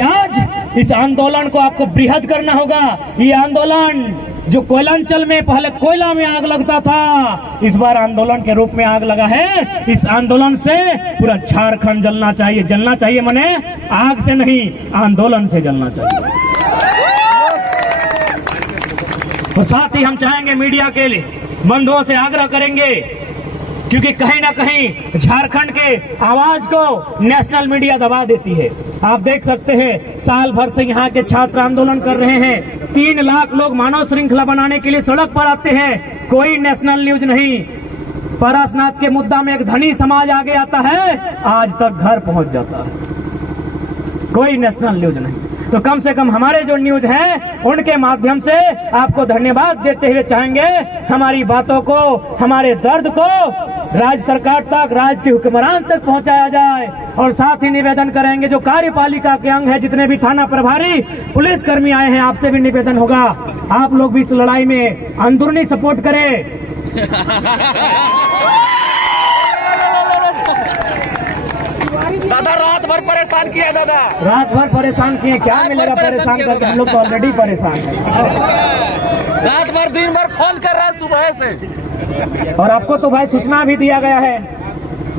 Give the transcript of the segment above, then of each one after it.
आज इस आंदोलन को आपको बृहद करना होगा। ये आंदोलन जो कोयलांचल में पहले कोयला में आग लगता था, इस बार आंदोलन के रूप में आग लगा है। इस आंदोलन से पूरा झारखंड जलना चाहिए। जलना चाहिए माने आग से नहीं, आंदोलन से जलना चाहिए। तो साथ ही हम चाहेंगे मीडिया के लिए बंधुओं से आग्रह करेंगे, क्योंकि कहीं ना कहीं झारखंड के आवाज को नेशनल मीडिया दबा देती है। आप देख सकते हैं साल भर से यहाँ के छात्र आंदोलन कर रहे हैं। 3 लाख लोग मानव श्रृंखला बनाने के लिए सड़क पर आते हैं, कोई नेशनल न्यूज नहीं। पारसनाथ के मुद्दा में एक धनी समाज आगे आता है, आज तक घर पहुंच जाता है, कोई नेशनल न्यूज नहीं। तो कम से कम हमारे जो न्यूज है उनके माध्यम से आपको धन्यवाद देते हुए चाहेंगे हमारी बातों को, हमारे दर्द को राज्य सरकार तक, राज्य के हुक्मरान तक पहुंचाया जाए। और साथ ही निवेदन करेंगे जो कार्यपालिका के अंग है, जितने भी थाना प्रभारी पुलिसकर्मी आए हैं, आपसे भी निवेदन होगा आप लोग भी इस लड़ाई में अंदरूनी सपोर्ट करें। दादा रात भर परेशान किया, दादा रात भर परेशान किए, क्या मिलेगा परेशान करके? हम लोग तो ऑलरेडी परेशान हैं। रात भर दिन भर फोन कर रहा है सुबह से। और आपको तो भाई सूचना भी दिया गया है।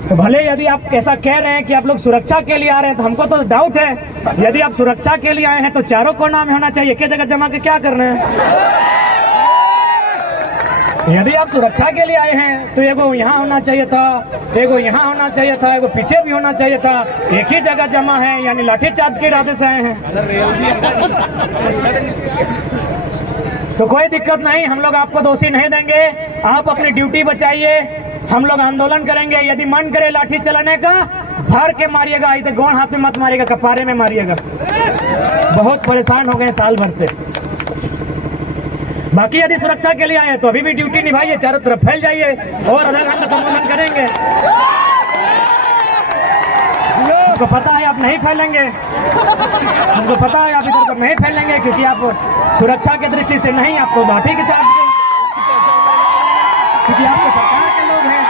तो भले यदि आप ऐसा कह रहे हैं कि आप लोग सुरक्षा के लिए आ रहे हैं, तो हमको तो डाउट है। यदि आप सुरक्षा के लिए आए हैं तो चारों कोना में होना चाहिए, एक जगह जमा के क्या कर रहे हैं? यदि आप सुरक्षा के लिए आए हैं तो एगो यहाँ होना चाहिए था, एगो यहाँ होना चाहिए था, एगो पीछे भी होना चाहिए था। एक ही जगह जमा है, यानी लाठीचार्ज के इरादे से आए हैं। तो कोई दिक्कत नहीं, हम लोग आपको दोषी नहीं देंगे। आप अपनी ड्यूटी बचाइए, हम लोग आंदोलन करेंगे। यदि मन करे लाठी चलाने का, भर के मारिएगा, इधर गौण हाथ में मत मारिएगा, कपारे में मारिएगा। बहुत परेशान हो गए साल भर से। बाकी यदि सुरक्षा के लिए आए तो अभी भी ड्यूटी निभाइए, चारों तरफ फैल जाइए और आधा घंटा संबोधन करेंगे। हमको पता है आप नहीं फैलेंगे, हमको पता है आप इधर तो नहीं फैलेंगे, क्योंकि आप सुरक्षा की दृष्टि से नहीं, आपको लाठी के चार्ज दें, क्योंकि आप तो सरकार के लोग हैं,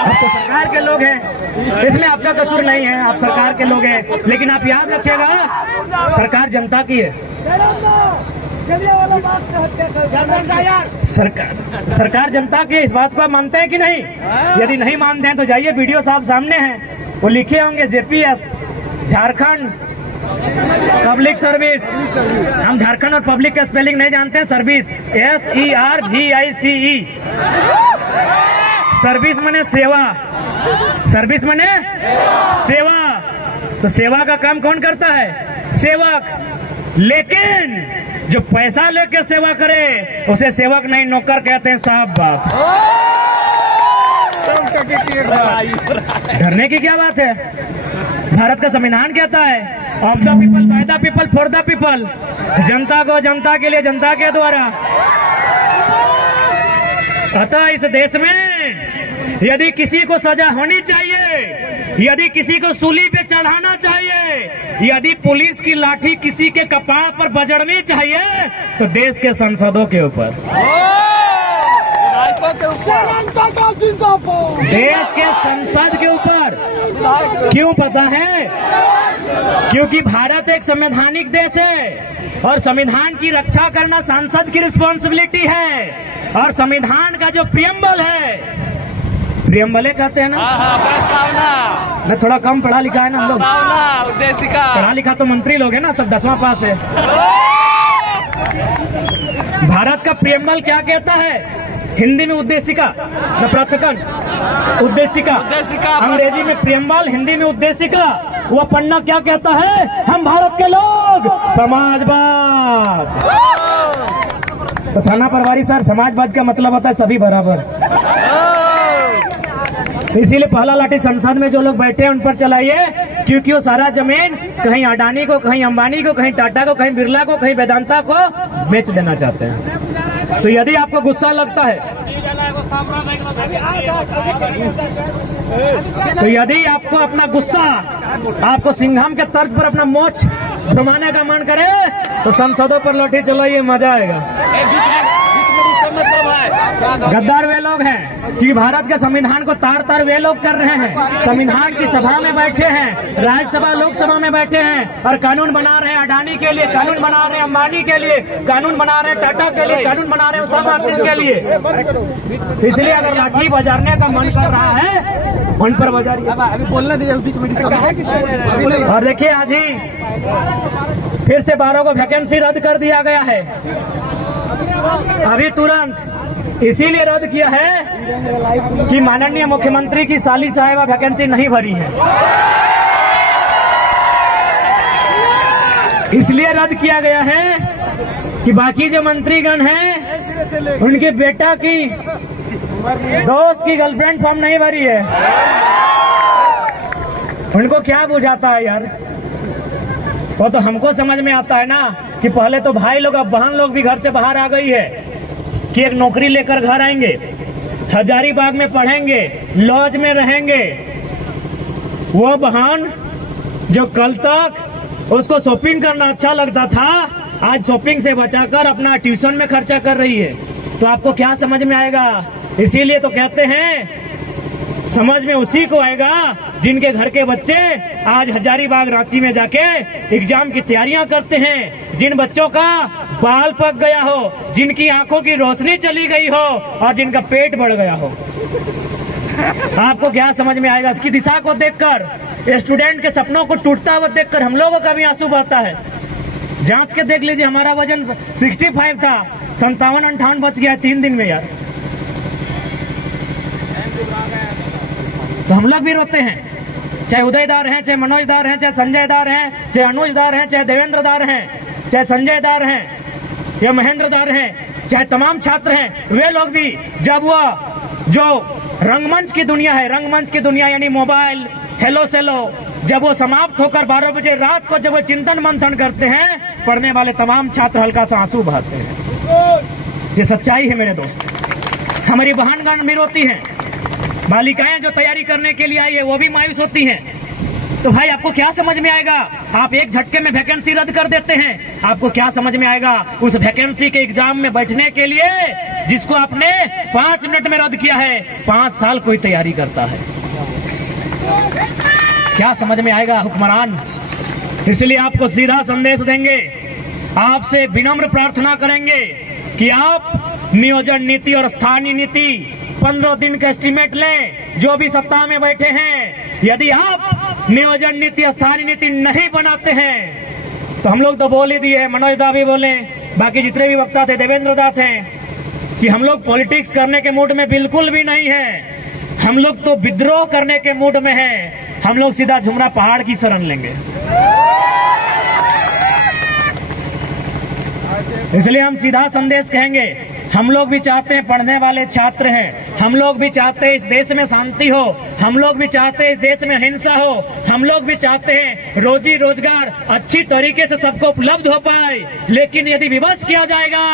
आप तो सरकार के लोग हैं। इसमें आपका कसूर नहीं है, आप सरकार के लोग हैं। लेकिन आप याद रखिएगा, सरकार जनता की है। सरकार जनता की, इस बात को मानते हैं कि नहीं? यदि नहीं मानते हैं तो जाइए, वीडियो साहब सामने हैं, वो लिखे होंगे जेपीएस, झारखंड पब्लिक सर्विस। हम झारखंड और पब्लिक का स्पेलिंग नहीं जानते हैं, सर्विस SERVICE। सर्विस मने सेवा, सर्विस मने सेवा। तो सेवा का काम कौन करता है? सेवक। लेकिन जो पैसा लेके सेवा करे उसे सेवक नहीं, नौकर कहते हैं। साहब बात डरने की क्या बात है? भारत का संविधान कहता है of the people, by the people, for the people. जनता को जनता के लिए, जनता के द्वारा। अतः इस देश में यदि किसी को सजा होनी चाहिए, यदि किसी को सूली पे चढ़ाना चाहिए, यदि पुलिस की लाठी किसी के कपार पर बजड़नी चाहिए, तो देश के संसदों के ऊपर, देश के संसद के ऊपर। क्यों पता है? क्योंकि भारत एक संवैधानिक देश है और संविधान की रक्षा करना सांसद की रिस्पॉन्सिबिलिटी है। और संविधान का जो प्रियम्बल है, प्रियम्बले कहते हैं ना, प्रस्तावना। मैं थोड़ा कम पढ़ा लिखा है ना हम लोग, उद्देशिका। पढ़ा लिखा तो मंत्री लोग है ना, सब 10वां पास है। भारत का प्रियम्बल क्या कहता है? हिंदी में उद्देशिका, प्रथकन, उद्देशिका। अंग्रेजी में प्रियम्बल, हिंदी में उद्देशिका। वो पन्ना क्या कहता है? हम भारत के लोग समाजवाद। तो थाना प्रभारी सर, समाजवाद का मतलब होता है सभी बराबर। इसीलिए पहला लाठी संसद में जो लोग बैठे हैं उन पर चलाइए, क्योंकि वो सारा जमीन कहीं अडानी को, कहीं अंबानी को, कहीं टाटा को, कहीं बिरला को, कहीं वेदांता को बेच देना चाहते हैं। तो यदि आपको गुस्सा लगता है, तो यदि आपको अपना गुस्सा, आपको सिंघम के तर्ज पर अपना मोछ घुमाने का मन करे, तो संसदों पर लाठी चलाइए, मजा आएगा। गद्दार वे लोग हैं कि भारत के संविधान को तार तार वे लोग कर रहे हैं। संविधान की सभा में बैठे हैं, राज्यसभा लोकसभा में बैठे हैं और कानून बना रहे हैं। अडानी के लिए कानून बना रहे हैं, अंबानी के लिए कानून बना रहे हैं, टाटा के लिए कानून बना रहे हैं, उसामा बिन के लिए। इसलिए अगर लाठी बजाने का मन कर रहा है उन पर बजारिए। अभी बोलने दीजिए बीच में। और देखिए आज ही फिर से 12 को वैकेंसी रद्द कर दिया गया है। अभी तुरंत इसीलिए रद्द किया है कि माननीय मुख्यमंत्री की साली साहिबा वैकेंसी नहीं भरी है, इसलिए रद्द किया गया है कि बाकी जो मंत्रीगण हैं उनके बेटा की दोस्त की गर्लफ्रेंड फॉर्म नहीं भरी है। उनको क्या बुझाता है यार, वो तो हमको समझ में आता है ना कि पहले तो भाई लोग अब बहन लोग भी घर से बाहर आ गई है कि एक नौकरी लेकर घर आएंगे, हजारीबाग में पढ़ेंगे, लॉज में रहेंगे। वो बहन जो कल तक उसको शॉपिंग करना अच्छा लगता था, आज शॉपिंग से बचाकर अपना ट्यूशन में खर्चा कर रही है। तो आपको क्या समझ में आएगा? इसीलिए तो कहते हैं समझ में उसी को आएगा जिनके घर के बच्चे आज हजारीबाग रांची में जाके एग्जाम की तैयारियां करते हैं, जिन बच्चों का बाल पक गया हो, जिनकी आंखों की रोशनी चली गई हो और जिनका पेट बढ़ गया हो। आपको क्या समझ में आएगा? इसकी दिशा को देखकर, स्टूडेंट के सपनों को टूटता हुआ देखकर हम लोगों का भी आंसू बहता है। जांच के देख लीजिए, हमारा वजन 65 था, 57-58 बच गया 3 दिन में यार। तो हम लोग भी रोते हैं, चाहे उदय दार हैं, चाहे मनोज दार हैं, चाहे संजय दार हैं, चाहे अनुज दार हैं, चाहे देवेंद्र दार हैं, चाहे संजय दार हैं या महेंद्र दार हैं, चाहे तमाम छात्र हैं। वे लोग भी जब वह जो रंगमंच की दुनिया है, रंगमंच की दुनिया यानी मोबाइल, हेलो सेलो, जब वो समाप्त होकर 12 बजे रात को जब वो चिंतन मंथन करते हैं, पढ़ने वाले तमाम छात्र हल्का सा आंसू बहाते हैं। ये सच्चाई है मेरे दोस्त। हमारी बहनगण भी रोती हैं, बालिकाएं जो तैयारी करने के लिए आई है वो भी मायूस होती हैं। तो भाई आपको क्या समझ में आएगा? आप एक झटके में वैकेंसी रद्द कर देते हैं। आपको क्या समझ में आएगा उस वैकेंसी के एग्जाम में बैठने के लिए जिसको आपने 5 मिनट में रद्द किया है, 5 साल कोई तैयारी करता है? क्या समझ में आएगा हुक्मरान? इसलिए आपको सीधा संदेश देंगे, आपसे विनम्र प्रार्थना करेंगे कि आप नियोजन नीति और स्थानीय नीति 15 दिन का एस्टीमेट लें। जो भी सत्ता में बैठे हैं, यदि आप नियोजन नीति स्थानीय नीति नहीं बनाते हैं तो हम लोग तो बोल ही दिए, मनोज दा भी बोले, बाकी जितने भी वक्ता थे, देवेंद्र दा थे, कि हम लोग पॉलिटिक्स करने के मूड में बिल्कुल भी नहीं है। हम लोग तो विद्रोह करने के मूड में हैं। हम लोग सीधा झुमरा पहाड़ की शरण लेंगे। इसलिए हम सीधा संदेश कहेंगे, हम लोग भी चाहते हैं, पढ़ने वाले छात्र हैं, हम लोग भी चाहते हैं इस देश में शांति हो, हम लोग भी चाहते हैं इस देश में हिंसा हो, हम लोग भी चाहते हैं रोजी रोजगार अच्छी तरीके से सबको उपलब्ध हो पाए। लेकिन यदि विवश किया जाएगा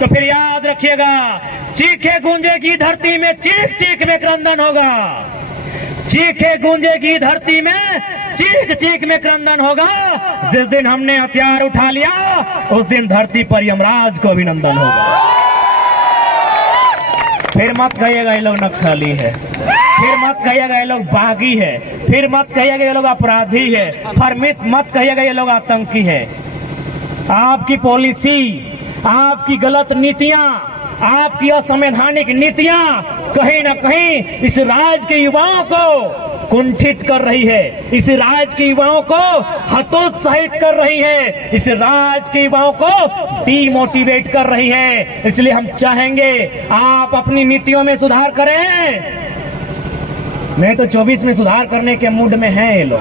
तो फिर याद रखिएगा, चीखे गूंजेगी धरती में, चीख चीख में क्रंदन होगा। चीखे गूंजेगी धरती में, चीख चीख में क्रंदन होगा। जिस दिन हमने हथियार उठा लिया उस दिन धरती पर यमराज को अभिनंदन होगा। फिर मत कहिएगा ये लोग नक्सली है, फिर मत कहिएगा ये लोग बागी है, फिर मत कहिएगा ये लोग अपराधी है, फिर मत कहिएगा ये लोग आतंकी है। आपकी पॉलिसी, आपकी गलत नीतियां, आपकी असंवैधानिक नीतियां कहीं न कहीं इस राज्य के युवाओं को कुंठित कर रही है, इस राज्य के युवाओं को हतोत्साहित कर रही है, इस राज्य के युवाओं को डीमोटिवेट कर रही है। इसलिए हम चाहेंगे आप अपनी नीतियों में सुधार करें। मैं तो 24 में सुधार करने के मूड में हैं ये लोग।